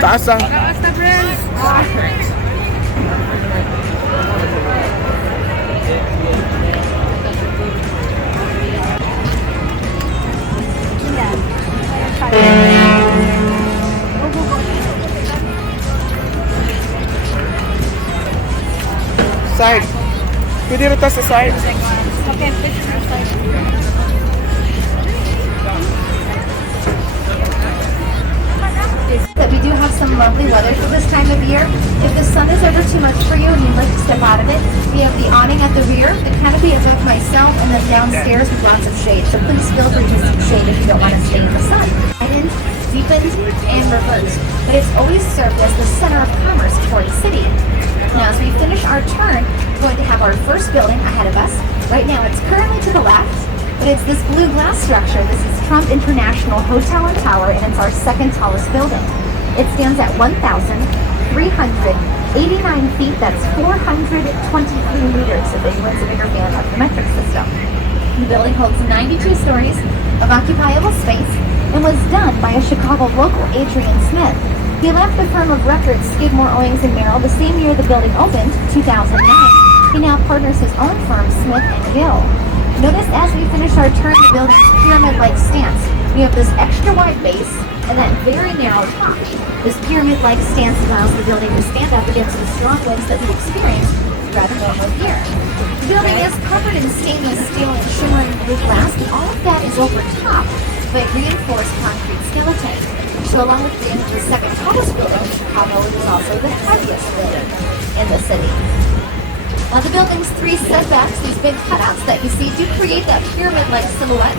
Taas ah. Side. Pwede rin tayo sa side. Okay, picture side. That we do have some lovely weather for this time of year. If the sun is ever too much for you and you'd like to step out of it, we have the awning at the rear, the canopy above myself, and then downstairs with lots of shade. So please feel free to take shade if you don't want to stay in the sun. Deepened and reversed, but it's always served as the center of commerce for the city. Now, as we finish our turn, we're going to have our first building ahead of us. Right now, it's currently to the left, but it's this blue glass structure. This is Trump International Hotel and Tower, and it's our second tallest building. It stands at 1,389 feet. That's 423 meters if anyone's a bigger fan of the metric system. The building holds 92 stories of occupiable space and was done by a Chicago local, Adrian Smith. He left the firm of records Skidmore, Owings & Merrill the same year the building opened, 2009. He now partners his own firm, Smith & Gill. Notice as we finish our turn, the building's pyramid-like stance. We have this extra wide base and that very narrow top. This pyramid-like stance allows the building to stand up against the strong winds that we experience throughout the normal year. The building is covered in stainless steel and shimmering blue glass, and all of that is overtopped by a reinforced concrete skeleton. So along with being the second tallest building in Chicago, it is also the heaviest building in the city. Now the building's three setbacks, these big cutouts that you see, do create that pyramid-like silhouette.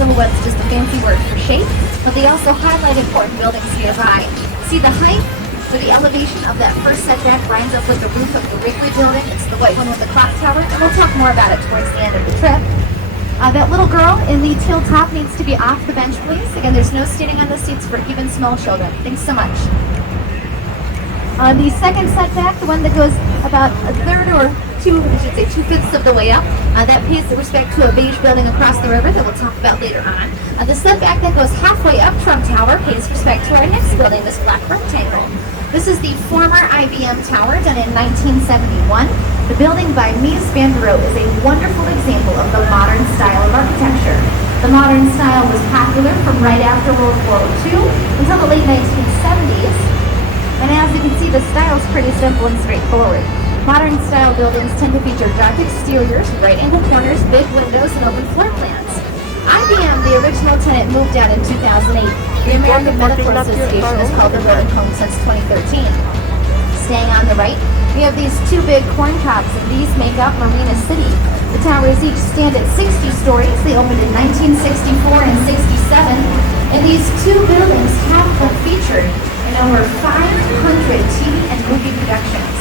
Silhouette is just a fancy word for shape, but they also highlight important buildings nearby. See the height? So the elevation of that first setback lines up with the roof of the Wrigley building. It's the white one with the clock tower, and we'll talk more about it towards the end of the trip. That little girl in the teal top needs to be off the bench, please. Again, there's no standing on the seats for even small children. Thanks so much. The second setback, the one that goes about a third or two-fifths of the way up, that pays respect to a beige building across the river that we'll talk about later on. The setback that goes halfway up Trump Tower pays respect to our next building, this black rectangle. This is the former Ibm Tower, done in 1971. The building by Mies van der Rohe is a wonderful example of the modern style of architecture. The modern style was popular from right after World War II until the late 1970s. And as you can see, the style is pretty simple and straightforward. Modern style buildings tend to feature dark exteriors, right angle corners, big windows, and open floor plans. IBM, the original tenant, moved out in 2008. The American Medical Association has called the building home since 2013. Staying on the right, we have these two big corn cobs, and these make up Marina City. The towers each stand at 60 stories. They opened in 1964 and 67. And these two buildings have been featured in over 500 TV and movie productions.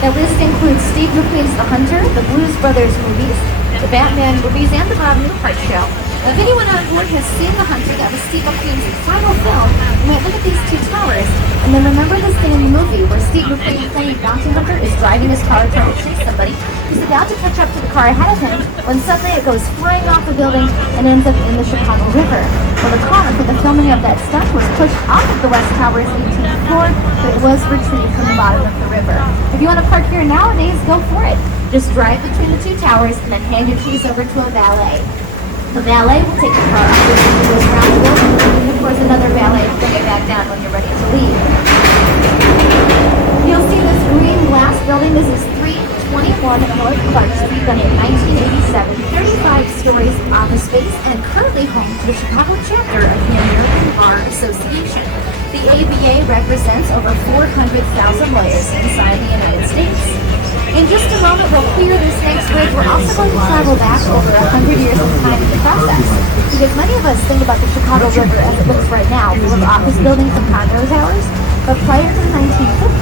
The list includes Steve McQueen's The Hunter, the Blues Brothers movies, the Batman movies, and the Bob Newhart Show. Now, if anyone on board has seen The Hunter, that was Steve McQueen's final film, you might look at these two towers and then remember this thing in the movie where Steve McQueen, playing bounty hunter, is driving his car trying to chase somebody. He's about to catch up to the car ahead of him when suddenly it goes flying off the building and ends up in the Chicago River. Well, the car for the filming of that stunt was pushed off of the West Tower's 18th floor, but it was retrieved from the bottom of the river. If you want to park here nowadays, go for it. Just drive between the two towers and then hand your keys over to a valet. The valet will take the car up to the ground floor, and of course another valet will bring it back down when you're ready to leave. You'll see this green glass building. This is 321 North Clark Street, done in 1987, 35 stories of office space, and currently home to the Chicago chapter of the American Bar Association. The ABA represents over 400,000 lawyers inside the United States. In just a moment, we'll clear this next bridge. We're also going to travel back over 100 years of time in the process. Because many of us think about the Chicago River as it looks right now, full of office buildings and condo towers. But prior to the 1950s,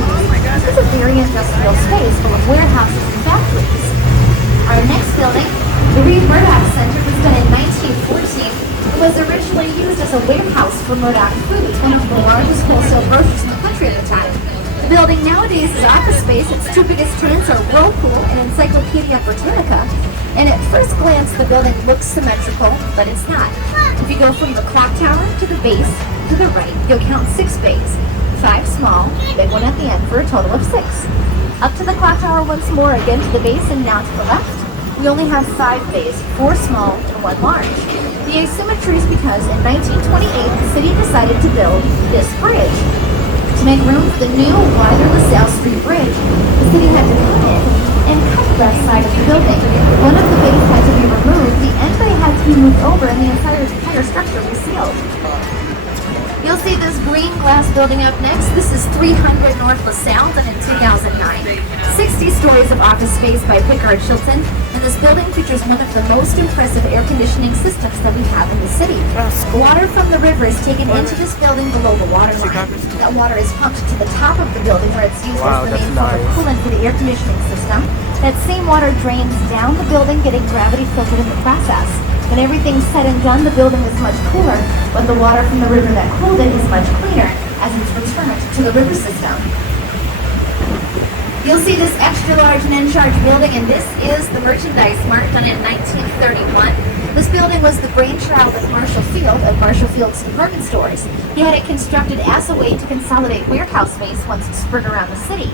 this was a very industrial space full of warehouses and factories. Our next building, the Reed Murdoch Center, was done in 1914. It was originally used as a warehouse for Murdoch Foods, one of the largest wholesale grocers in the country at the time. The building nowadays is office space. Its two biggest tenants are Whirlpool and Encyclopedia Britannica. And at first glance, the building looks symmetrical, but it's not. If you go from the clock tower to the base to the right, you'll count 6 bays. 5 small, big one at the end for a total of 6. Up to the clock tower once more, again to the base and now to the left. We only have 5 bays, 4 small and 1 large. The asymmetry is because in 1928, the city decided to build this bridge. To make room for the new, wider Lasalle Street Bridge, the city had to come in and cut the left side of the building. One of the bays had to be removed, the end bay had to be moved over, and the entire structure was sealed. You'll see this green glass building up next. This is 300 North Lasalle, done in 2009. 60 stories of office space by Pickard Chilton, and this building features one of the most impressive air conditioning systems that we have in the city. Water from the river is taken into this building below the water line. That water is pumped to the top of the building where it's used as the main form of coolant for the air conditioning system. That same water drains down the building, getting gravity filtered in the process. When everything's said and done, the building is much cooler, but the water from the river that cooled it is much cleaner as it's returned to the river system. You'll see this extra large and in-charge building, and this is the Merchandise Mart, done in 1931. This building was the brainchild of Marshall Field of Marshall Field's department stores. He had it constructed as a way to consolidate warehouse space once spread around the city.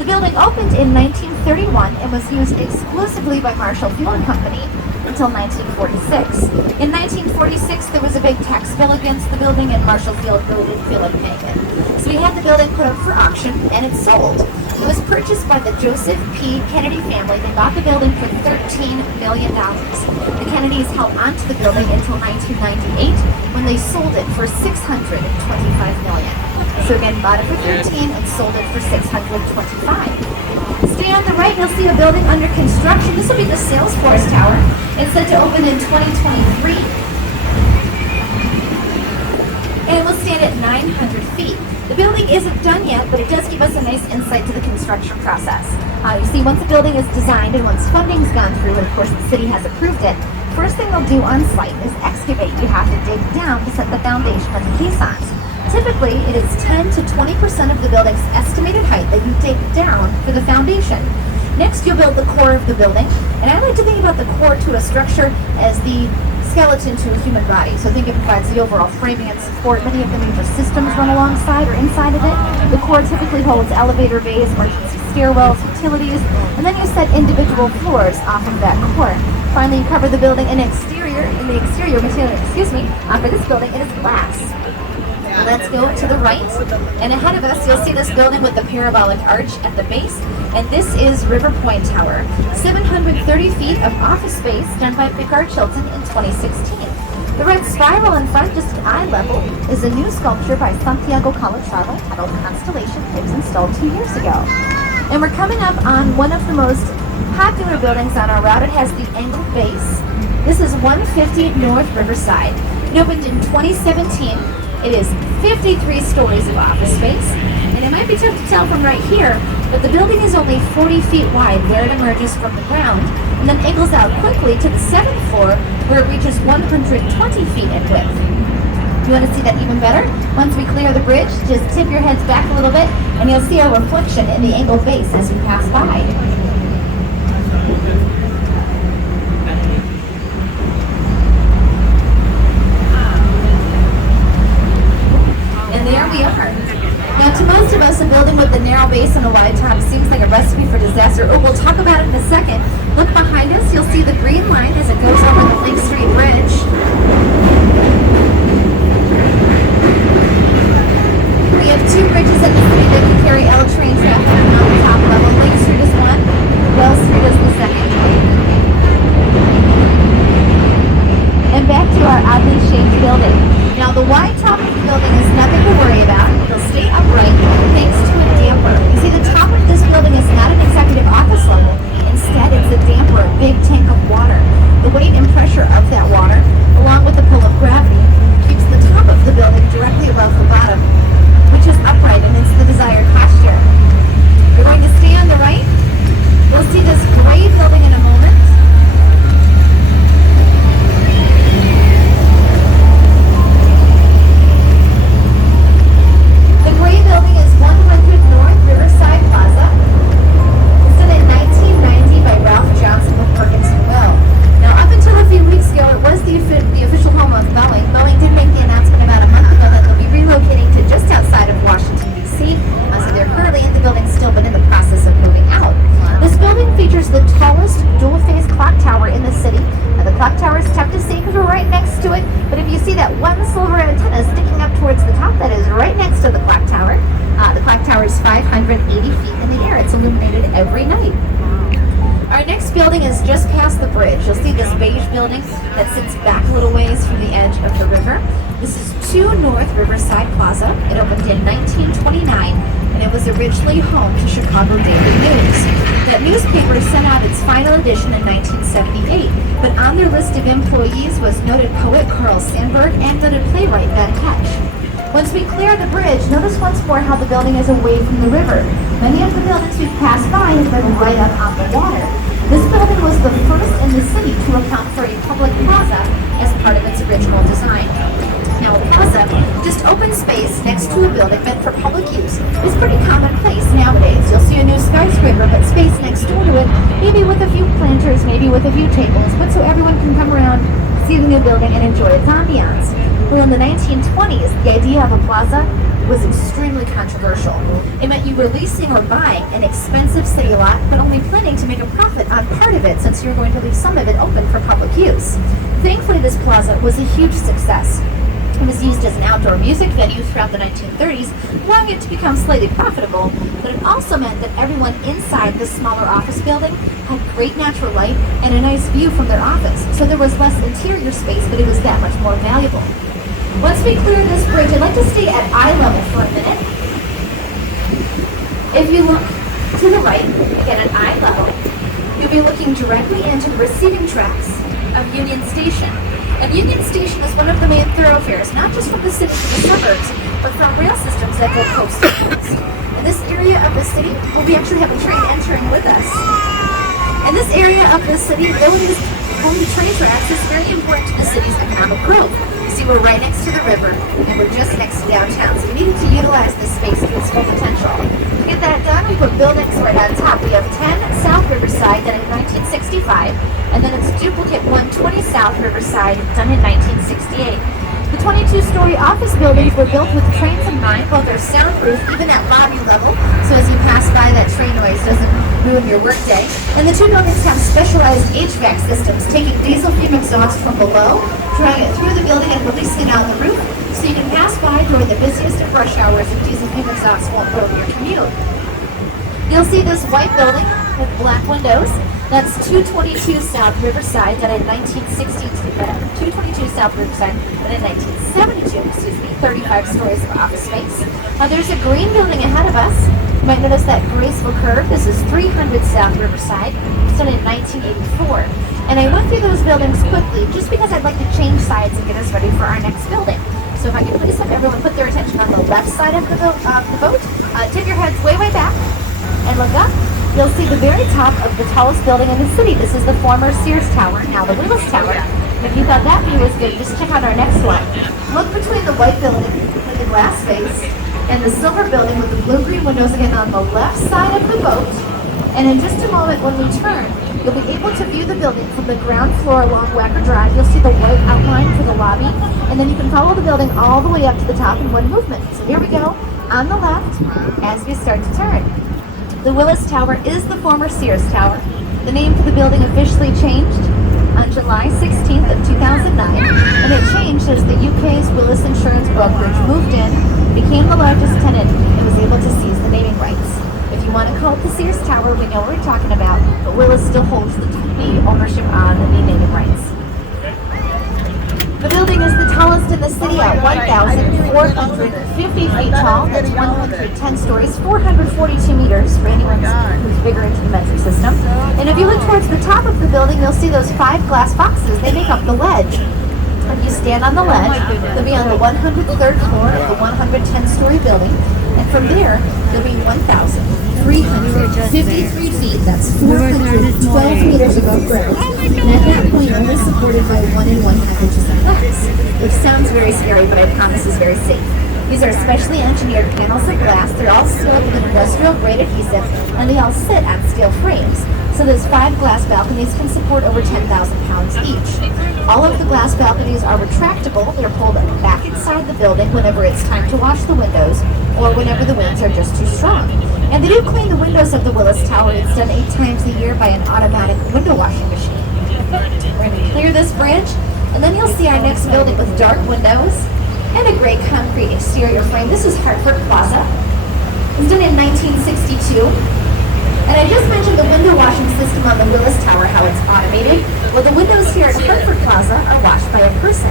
The building opened in 1931 and was used exclusively by Marshall Field Company until 1946. In 1946, there was a big tax bill against the building, and Marshall Field really didn't feel like paying it. So we had the building put up for auction, and it sold. It was purchased by the Joseph P. Kennedy family. They bought the building for $13 million. The Kennedys held onto the building until 1998, when they sold it for $625 million. So again, bought it for 13 and sold it for 625. Stay on the right, you'll see a building under construction. This will be the Salesforce Tower. It's set to open in 2023. And it will stand at 900 feet. The building isn't done yet, but it does give us a nice insight to the construction process. You see, once a building is designed and once funding's gone through, and of course the city has approved it, first thing they'll do on site is excavate. You have to dig down to set the foundation of the caissons. Typically, it is 10 to 20% of the building's estimated height that you dig down for the foundation. Next, you'll build the core of the building, and I like to think about the core to a structure as the skeleton to a human body. So I think it provides the overall framing and support. Many of the major systems run alongside or inside of it. The core typically holds elevator bays, emergency stairwells, utilities, and then you set individual floors off of that core. Finally, you cover the building in the exterior material, for this building, it is glass. Let's go to the right, and ahead of us you'll see this building with the parabolic arch at the base, and this is River Point Tower. 730 feet of office space done by Pickard Chilton in 2016. The red spiral in front, just at eye level, is a new sculpture by Santiago Calatrava titled Constellation. It was installed 2 years ago. And we're coming up on one of the most popular buildings on our route. It has the angled base. This is 150 North Riverside. It opened in 2017. It is 53 stories of office space, and it might be tough to tell from right here, but the building is only 40 feet wide where it emerges from the ground, and then angles out quickly to the 7th floor where it reaches 120 feet in width. You want to see that even better? Once we clear the bridge, just tip your heads back a little bit, and you'll see a reflection in the angled base as you pass by. There we are. Now, to most of us, a building with a narrow base and a wide top seems like a recipe for disaster. Oh, we'll talk about it in a second. Look behind us. You'll see the green line as it goes over the Lake Street Bridge. We have 2 bridges at the city that can carry L train traffic on the top level. Lake Street is one, Wells Street is the second. And back to our oddly shaped building. Now, the wide top of the building is nothing to worry about. It'll stay upright thanks to a damper. You see, the top of this building is not an executive office level. Instead, it's a damper, a big tank of water. The weight and pressure of that water, along with the pull of gravity, keeps the top of the building directly above the bottom, which is upright and it's the desired posture. We're going to stay on the right. You'll see this gray building in a moment. every night. Our next building is just past the bridge. You'll see this beige building that sits back a little ways from the edge of the river. This is 2 North Riverside Plaza. It opened in 1929, and it was originally home to Chicago Daily News. That newspaper sent out its final edition in 1978, but on their list of employees was noted poet Carl Sandburg and noted playwright Ben Ketch. Once we clear the bridge, notice once more how the building is away from the river. Many of the buildings we've passed by have been right up on the water. This building was the first in the city to account for a public plaza as part of its original design. Now, a plaza, just open space next to a building meant for public use, is pretty commonplace nowadays. You'll see a new skyscraper, but space next door to it, maybe with a few planters, maybe with a few tables, but so everyone can come around, see the new building, and enjoy its ambiance. Well, in the 1920s, the idea of a plaza was extremely controversial. It meant you were leasing or buying an expensive city lot, but only planning to make a profit on part of it since you were going to leave some of it open for public use. Thankfully, this plaza was a huge success. It was used as an outdoor music venue throughout the 1930s, allowing it to become slightly profitable, but it also meant that everyone inside this smaller office building had great natural light and a nice view from their office, so there was less interior space, but it was that much more valuable. Once we clear this bridge, I'd like to stay at eye level for a minute. If you look to the right, again at eye level, you'll be looking directly into the receiving tracks of Union Station. And Union Station is one of the main thoroughfares, not just from the city to the suburbs, but from rail systems that go coast to coast. In this area of the city, well, we actually have a train entering with us. In this area of the city, though it is home to train tracks, is very important to the city's economic growth. See, we're right next to the river, and we're just next to downtown, so we needed to utilize this space to its full potential. To get that done, we put buildings right on top. We have 10 South Riverside, done in 1965, and then its duplicate 120 South Riverside, done in 1968. The 22-story office buildings were built with trains in mind, while they're soundproof, even at lobby level, so as you pass by, that train noise doesn't ruin your workday. And the 2 buildings have specialized HVAC systems, taking diesel fume exhaust from below, drawing it through the building and releasing it out the roof, so you can pass by during the busiest of rush hours and diesel fume exhaust won't ruin your commute. You'll see this white building with black windows. That's 222 South Riverside, done in 1962. 222 South Riverside, done in 1972. 35 stories of office space. Now there's a green building ahead of us. You might notice that graceful curve. This is 300 South Riverside. It's done in 1984. And I went through those buildings quickly just because I'd like to change sides and get us ready for our next building. So if I could please have everyone put their attention on the left side of the boat, tip your heads way back, and look up. You'll see the very top of the tallest building in the city. This is the former Sears Tower, now the Willis Tower. And if you thought that view was good, just check out our next one. Look between the white building with the glass face and the silver building with the blue-green windows again on the left side of the boat. And in just a moment, when we turn, you'll be able to view the building from the ground floor along Wacker Drive. You'll see the white outline for the lobby, and then you can follow the building all the way up to the top in one movement. So here we go, on the left, as we start to turn. The Willis Tower is the former Sears Tower. The name for the building officially changed on July 16th of 2009, and it changed as the UK's Willis Insurance brokerage moved in, became the largest tenant, and was able to seize the naming rights. If you want to call it the Sears Tower, we know what we're talking about, but Willis still holds the ownership on the naming rights. The building is the tallest in the city at 1,450 feet tall. That's 110 stories, 442 meters for anyone who's bigger into the metric system. And if you look towards the top of the building, you'll see those 5 glass boxes. They make up the ledge. If you stand on the ledge, you'll be on the 103rd floor of the 110-story building. And from there, you'll be 1,353 feet. That's 412 meters above ground. And at that point, only supported by 1 1/2 inches of glass, which sounds very scary, but I promise is very safe. These are specially engineered panels of glass. They're all sealed with industrial-grade adhesive, and they all sit on steel frames. So those 5 glass balconies can support over 10,000 pounds each. All of the glass balconies are retractable. They're pulled back inside the building whenever it's time to wash the windows, or whenever the winds are just too strong. And they do clean the windows of the Willis Tower. It's done 8 times a year by an automatic window washing machine. We're going to clear this bridge, and then you'll see our next building with dark windows and a gray concrete exterior frame. This is Hartford Plaza. It was done in 1962. And I just mentioned the window washing system on the Willis Tower, how it's automated. Well, the windows here at Hartford Plaza are washed by a person.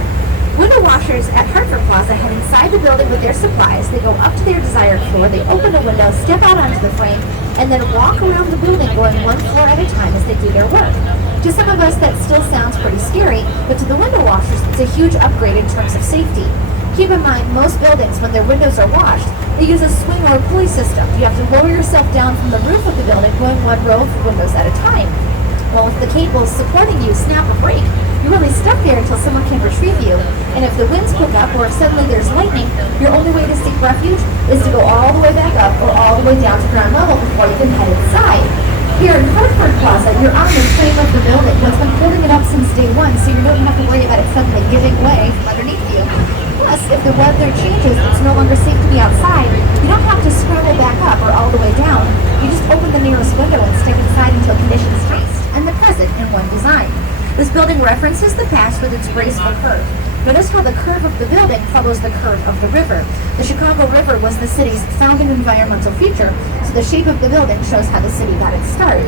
Window washers at Hartford Plaza head inside the building with their supplies. They go up to their desired floor, they open a window, step out onto the frame, and then walk around the building going one floor at a time as they do their work. To some of us, that still sounds pretty scary, but to the window washers, it's a huge upgrade in terms of safety. Keep in mind, most buildings, when their windows are washed, they use a swing or a pulley system. You have to lower yourself down from the roof of the building, going one row of windows at a time. Well, if the cables supporting you snap or break, you're really stuck there until someone can retrieve you. And if the winds pick up or if suddenly there's lightning, your only way to seek refuge is to go all the way back up or all the way down to ground level before you can head inside. Here in Hartford Plaza, you're on the frame of the building. What's been holding it up since day one, so you don't have to worry about it suddenly giving way from underneath you. Plus, if the weather changes, it's no longer safe to be outside, you don't have to scramble back up or all the way down. You just open the nearest window and step inside until conditions change. And the present in one design. This building references the past with its graceful curve. Notice how the curve of the building follows the curve of the river. The Chicago River was the city's founding environmental feature, so the shape of the building shows how the city got its start.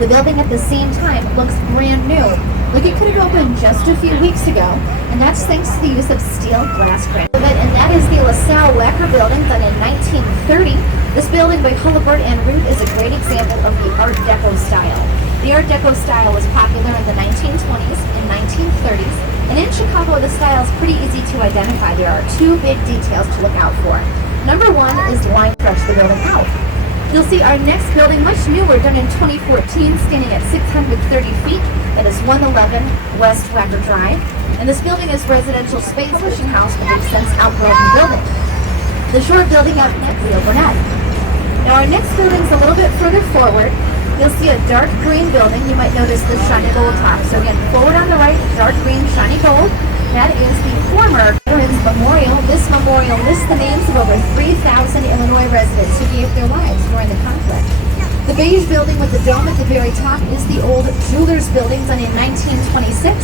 The building at the same time looks brand new, like it could have opened just a few weeks ago, and that's thanks to the use of steel glass granite. And that is the Lasalle Wacker building done in 1930. This building by Hullabert and Root is a great example of the Art Deco style. The Art Deco style was popular in the 1920s and 1930s, and in Chicago the style is pretty easy to identify. There are two big details to look out for. Number one is line stretch the building out. You'll see our next building, much newer, done in 2014, standing at 630 feet. That is 111 West Wacker Drive. And this building is residential space publishing house, but they've since outgrown the building. The short building up next, Rio Burnett. Now our next building's a little bit further forward. You'll see a dark green building. You might notice the shiny gold top. So again, forward on the right, dark green, shiny gold. That is the former Veterans Memorial. This memorial lists the names of over 3,000 Illinois residents who gave their lives during the conflict. The beige building with the dome at the very top is the old Jewelers building done in 1926.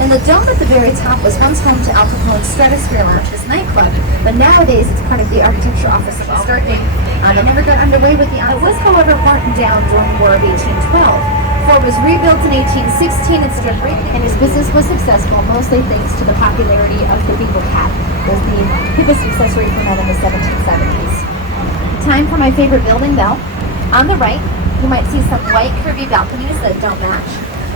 And the dome at the very top was once home to Al Capone's Stratosphere Lounge, this nightclub. But nowadays, it's part of the architecture office of the start date. They never got underway with the... It was, however, burnt down during the War of 1812. Ford was rebuilt in 1816 and stood great, and his business was successful, mostly thanks to the popularity of the Beagle Cat. It was the hippest accessory for men in the 1770s. Time for my favorite building, though. On the right, you might see some white curvy balconies that don't match.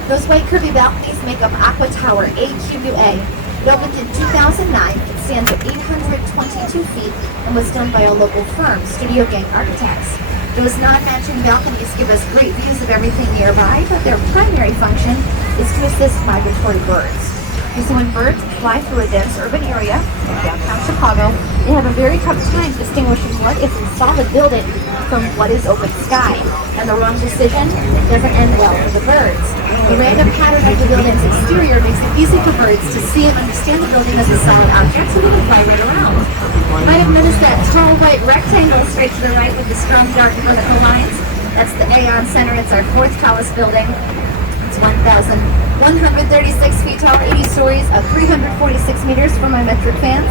Those white curvy balconies make up Aqua Tower Hqa. It opened in 2009. It stands at 822 feet and was done by a local firm, Studio Gang Architects. Those non-matching balconies give us great views of everything nearby, but their primary function is to assist migratory birds. So when birds fly through a dense urban area, like downtown Chicago, they have a very tough time distinguishing what is a solid building from what is open sky. And the wrong decision doesn't end well for the birds. The random pattern of the building's exterior makes it easy for birds to see and understand the building as a solid object, so they can fly right around. You might have noticed that tall white rectangle straight to the right with the strong dark vertical lines. That's the Aeon Center. It's our fourth tallest building. It's 1,136 feet tall, 80 stories, 346 meters for my metric fans.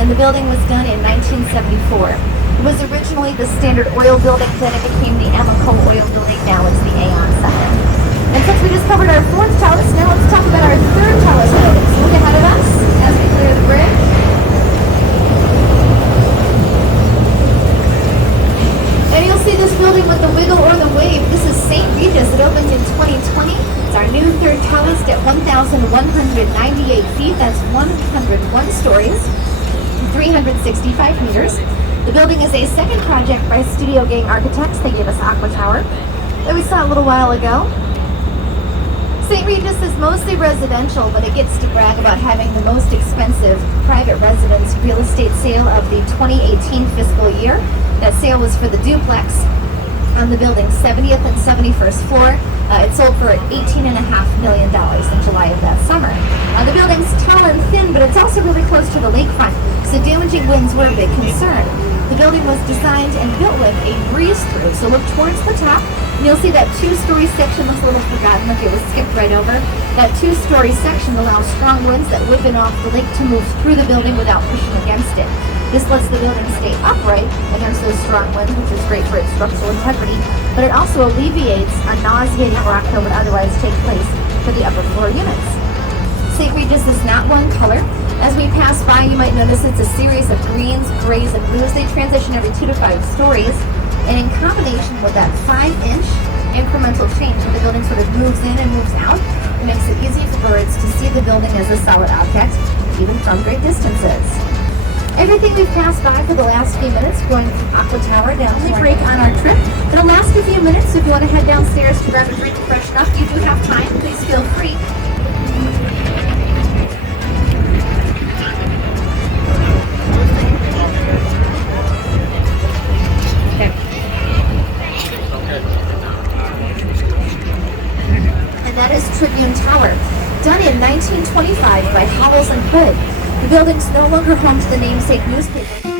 And the building was done in 1974. It was originally the Standard Oil building, then it became the Amoco Oil building, now it's the Aeon Center. And since we just covered our fourth tallest, now let's talk about our third tallest building. So look ahead of us as we clear the bridge. And you'll see this building with the wiggle or the wave. This is St. Regis. It opened in 2020. It's our new third tallest at 1,198 feet. That's 101 stories, 365 meters. The building is a second project by Studio Gang Architects. They gave us Aqua Tower that we saw a little while ago. St. Regis is mostly residential, but it gets to brag about having the most expensive private residence real estate sale of the 2018 fiscal year. That sale was for the duplex on the building's 70th and 71st floor. It sold for $18.5 million in July of that summer. The building's tall and thin, but it's also really close to the lakefront, so damaging winds were a big concern. The building was designed and built with a breeze-through, so look towards the top, and you'll see that two-story section looks a little forgotten, like it was skipped right over. That two-story section allows strong winds that whip in off the lake to move through the building without pushing against it. This lets the building stay upright against those strong winds, which is great for its structural integrity, but it also alleviates a nauseating rock that would otherwise take place for the upper floor units. St. Regis is not one color. As we pass by, you might notice it's a series of greens, grays, and blues. They transition every 2 to 5 stories, and in combination with that 5-inch incremental change, where the building sort of moves in and moves out, it makes it easy for birds to see the building as a solid object, even from great distances. Everything we've passed by for the last few minutes, going from Aqua Tower down to break on our trip. It'll last a few minutes, so if you want to head downstairs to grab a drink and freshen up, you do have time. Please feel free. And that is Tribune Tower, done in 1925 by Howells and Hood. The building's no longer home to the namesake newspaper.